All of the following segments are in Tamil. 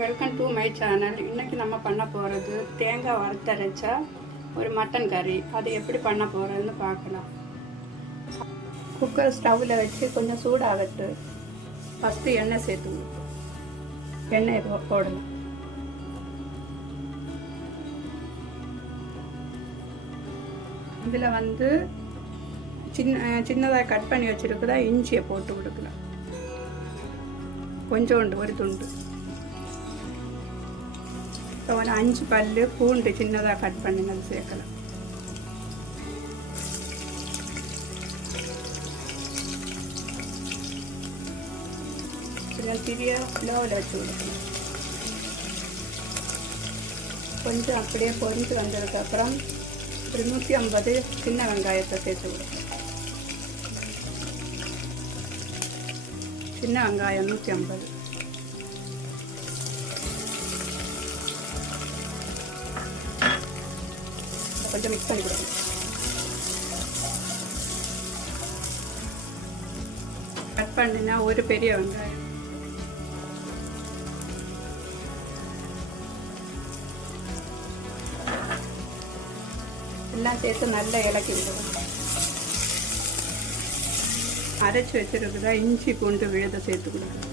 Welcome to my channel. இன்றைக்கி நம்ம பண்ண போகிறது தேங்காய் வறுத்தரைச்ச ஒரு மட்டன் கறி. அது எப்படி பண்ண போகிறதுன்னு பார்க்கலாம். குக்கர் ஸ்டவ்வில் வச்சு கொஞ்சம் சூடாகட்டு ஃபஸ்ட்டு எண்ணெய் சேர்த்துக்கணும். எண்ணெய் போடணும். இதில் சின்னதாக கட் பண்ணி வச்சுருக்குதா இஞ்சியை போட்டு கொடுக்கலாம். கொஞ்சோண்டு ஒரு துண்டு. ஒரு 5 பல்லு பூண்டு சின்னதாக கட் பண்ணினது சேர்க்கலாம். சிறிய லோவில் வச்சு கொடுக்கணும். கொஞ்சம் அப்படியே பொரிஞ்சு வந்ததுக்கப்புறம் ஒரு 150 சின்ன வெங்காயத்தை சேர்த்து கொடுக்கணும். சின்ன வெங்காயம் 150. கொஞ்சம் மிக்ஸ் பண்ணி கொடுக்கணும். கட் பண்ணினா ஒரு பெரிய வெங்காயம், எல்லாம் சேர்த்து நல்லா இலக்கி விடணும். அரைச்சி வச்சிருக்குதா இஞ்சி பூண்டு விழுத சேர்த்து கொடுக்கணும்.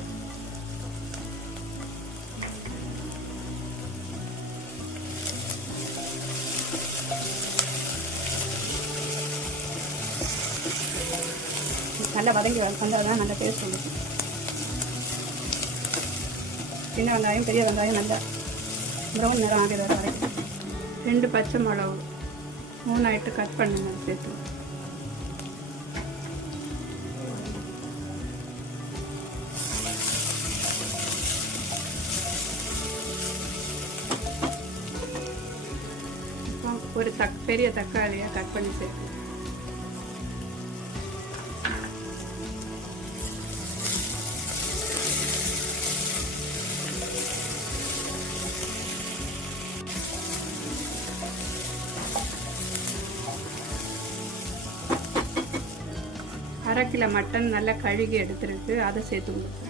நல்லா வதங்கி வந்தால் தான் நல்லா டேஸ்ட் வந்துடும். சின்ன வெங்காயம் பெரிய வெங்காயம் நல்லா ப்ரௌன் நிறம் ஆகிற வரைக்கும். 2 பச்சை மிளகு 3 ஆயிட்டு கட் பண்ணுங்க சேர்த்து. ஒரு பெரிய தக்காளியை கட் பண்ணி சேர்த்து. அரை கிலோ மட்டன் நல்லா கழுகி எடுத்துருக்கு, அதை சேர்த்து கொடுப்போம்.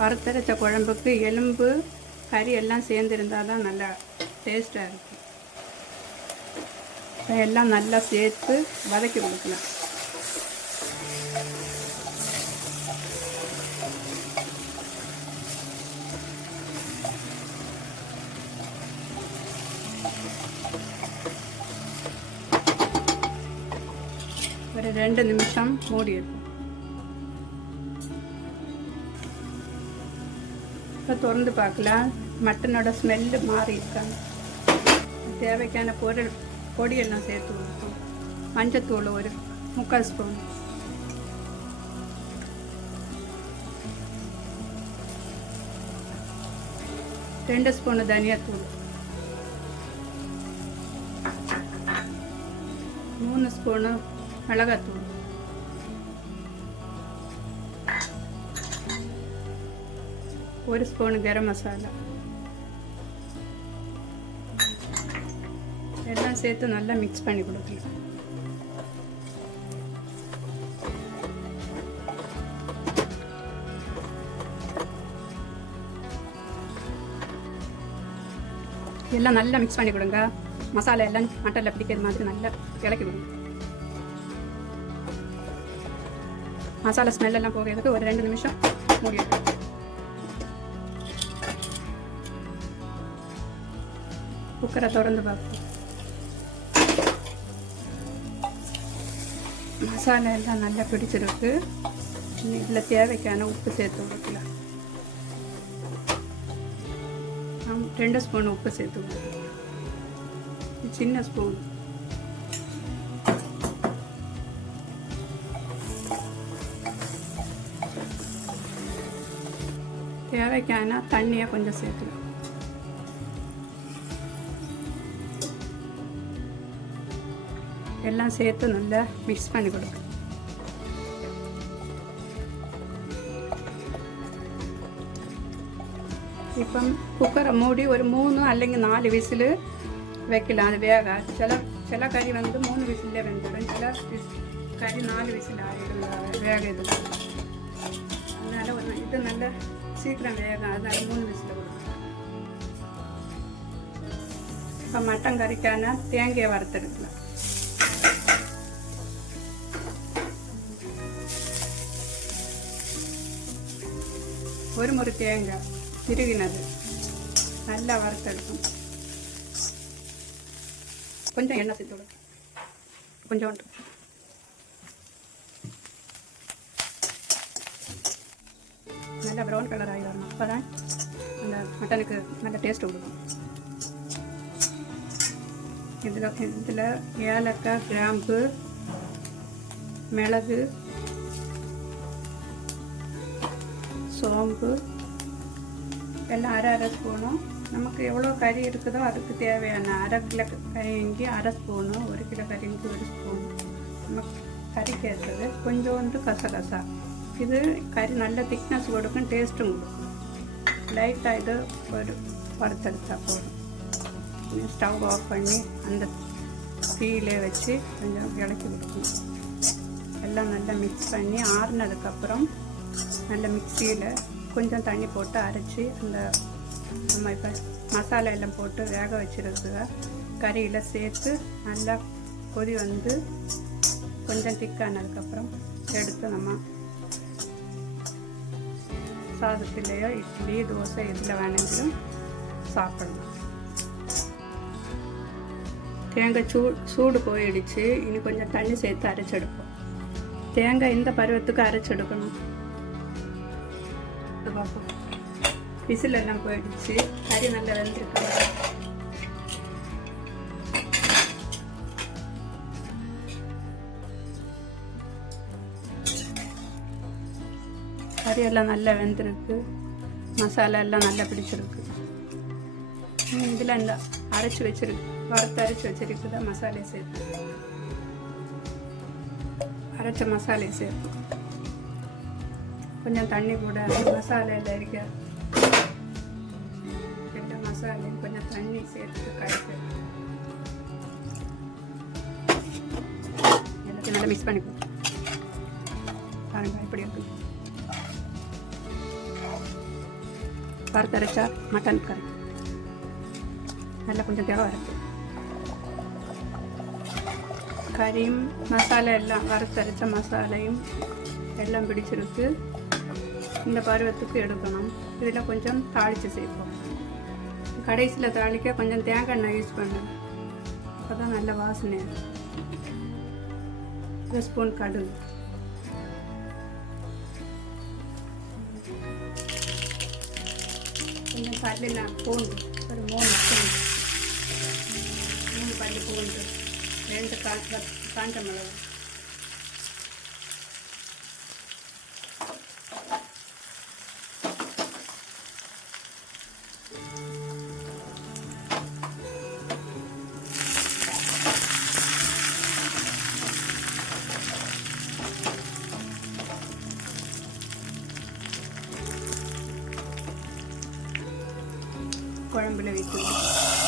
வறுத்தரைச்ச குழம்புக்கு எலும்பு கறி எல்லாம் சேர்ந்துருந்தால் தான் நல்லா டேஸ்ட்டாக இருக்கும். எல்லாம் நல்லா சேர்த்து வதக்கி கொடுக்கலாம். ஒரு 2 நிமிஷம் மூடி இருக்கும். இப்போ திறந்து பார்க்கலாம். மட்டனோட ஸ்மெல்லு மாறி இருக்காங்க. தேவைக்கான பொடியெல்லாம் சேர்த்து கொடுப்போம். மஞ்சத்தூள் ஒரு 3/4 ஸ்பூன், ரெண்டு ஸ்பூனு தனியாத்தூள், 3 ஸ்பூனு மிளகாத்தூள், 1 ஸ்பூன் கரம் மசாலா எல்லாம் சேர்த்து நல்லா மிக்ஸ் பண்ணி கொடுக்கலாம். எல்லாம் நல்லா மிக்ஸ் பண்ணி கொடுங்க. மசாலா எல்லாம் மட்டனில் பிடிக்கிற மாதிரி நல்லா இலக்கி கொடுங்க. மசாலா ஸ்மெல் எல்லாம் போகிறதுக்கு ஒரு 2 நிமிஷம் மூடி வைக்கணும். குக்கரை திறந்து பார்ப்போம். மசாலா எல்லாம் நல்லா பிடிச்சிருக்கு. இதில் தேவைக்கான உப்பு சேர்த்து கொடுக்கலாம். 2 ஸ்பூன் உப்பு சேர்த்து கொடுக்கலாம். சின்ன ஸ்பூன். தேவைக்கான தண்ணியை கொஞ்சம் சேர்த்துக்கலாம். எல்லாம் சேர்த்து நல்லா மிக்ஸ் பண்ணி கொடுக்கணும். இப்போ குக்கரை மூடி ஒரு 3 அல்லது 4 விசில் வைக்கலாம். அது வேக சில சில கறி வந்து 3 விசிலே வெந்துடும், சில கறி 4 விசில் ஆகிடும் வேக இது. அதனால் இது நல்ல சீக்கிரம் வேகம், அதனால 3 விசில் விடும். இப்போ மட்டன் கறிக்கான தேங்காயை வறுத்தெடுக்கலாம். ஒரு முறை தேங்காய் திருவினது நல்லா வறுத்தெடுக்கும். கொஞ்சம் எண்ணெய் சேர்த்து கொஞ்சோண்டு. நல்லா ப்ரௌன் கலர் ஆகி வரணும், அப்போ தான் அந்த மட்டனுக்கு நல்ல டேஸ்ட் கொடுக்கும். இதில் ஏலக்காய், கிராம்பு, மிளகு, சோம்பு எல்லாம் அரை ஸ்பூனும், நமக்கு எவ்வளோ கறி இருக்குதோ அதுக்கு தேவையான 1/2 கிலோ கறிங்கி 1/2 ஸ்பூனு, 1 கிலோ கறிங்கி 1 ஸ்பூன், நமக்கு கறிக்கு ஏற்றது. கொஞ்சோண்டு கசகசா, இது கறி நல்ல திக்னஸ் கொடுக்கும், டேஸ்ட்டும் கொடுக்கும். லைட்டாக இது ஒரு வறுத்தெடுத்தா போதும். ஸ்டவ் ஆஃப் பண்ணி அந்த தீயிலே வச்சு கொஞ்சம் இலக்கி கொடுக்கணும். எல்லாம் நல்லா மிக்ஸ் பண்ணி ஆறுனதுக்கப்புறம் நல்ல மிக்சியில் கொஞ்சம் தண்ணி போட்டு அரைச்சி அந்த நம்ம இப்போ மசாலா எல்லாம் போட்டு வேக வச்சுருக்குற கறியில் சேர்த்து நல்லா கொதி வந்து கொஞ்சம் திக்கானதுக்கப்புறம் எடுத்து நம்ம சாதத்துலேயோ இட்லி தோசை இதில் வேணுங்கிலும் சாப்பிடலாம். தேங்காய் சூடு போயிடுச்சு, இனி கொஞ்சம் தண்ணி சேர்த்து அரைச்செடுப்போம். தேங்காய் இந்த பருவத்துக்கு அரைச்செடுக்கணும். பார்ப்போம். விசில் எல்லாம் போயிடுச்சு, கறி நல்லா வெந்திருக்கு. கறி எல்லாம் நல்லா வெந்திருக்கு, மசாலா எல்லாம் நல்லா பிடிச்சிருக்கு. இதில் இந்த அரைச்சி வச்சிருக்கு, வறுத்து அரைச்சி வச்சிருக்குதா மசாலையை சேர்த்து அரைச்ச மசாலையை சேர்த்து கொஞ்சம் தண்ணி கூட மசாலையில் இருக்க எல்லா மசாலையும் கொஞ்சம் தண்ணி சேர்த்து கரைச்சி எல்லாத்தையும் நல்லா மிக்ஸ் பண்ணிக்கோ. பாருங்க இப்படி இருக்கு வறுத்தரைச்சா மட்டன் கறி நல்லா கொஞ்சம் தேவை இருக்கு. கறியும் மசாலா எல்லாம் வறுத்தரைச்ச மசாலையும் எல்லாம் பிடிச்சிருக்கு. இந்த பருவத்துக்கு எடுக்கணும். இதில் கொஞ்சம் தாளித்து சேர்ப்போம். கடைசியில் தாளிக்க கொஞ்சம் தேங்காய் எண்ணெய் யூஸ் பண்ணும், அப்போ தான் நல்ல வாசனை. 1 ஸ்பூன் கடுகு, கொஞ்சம் பல்லில் பூண்டு ஒரு 3 ஸ்பூன், 3 பல்லு பூண்டு, 2 காஞ்ச மிளகு, குழம்புல வைக்கணும்.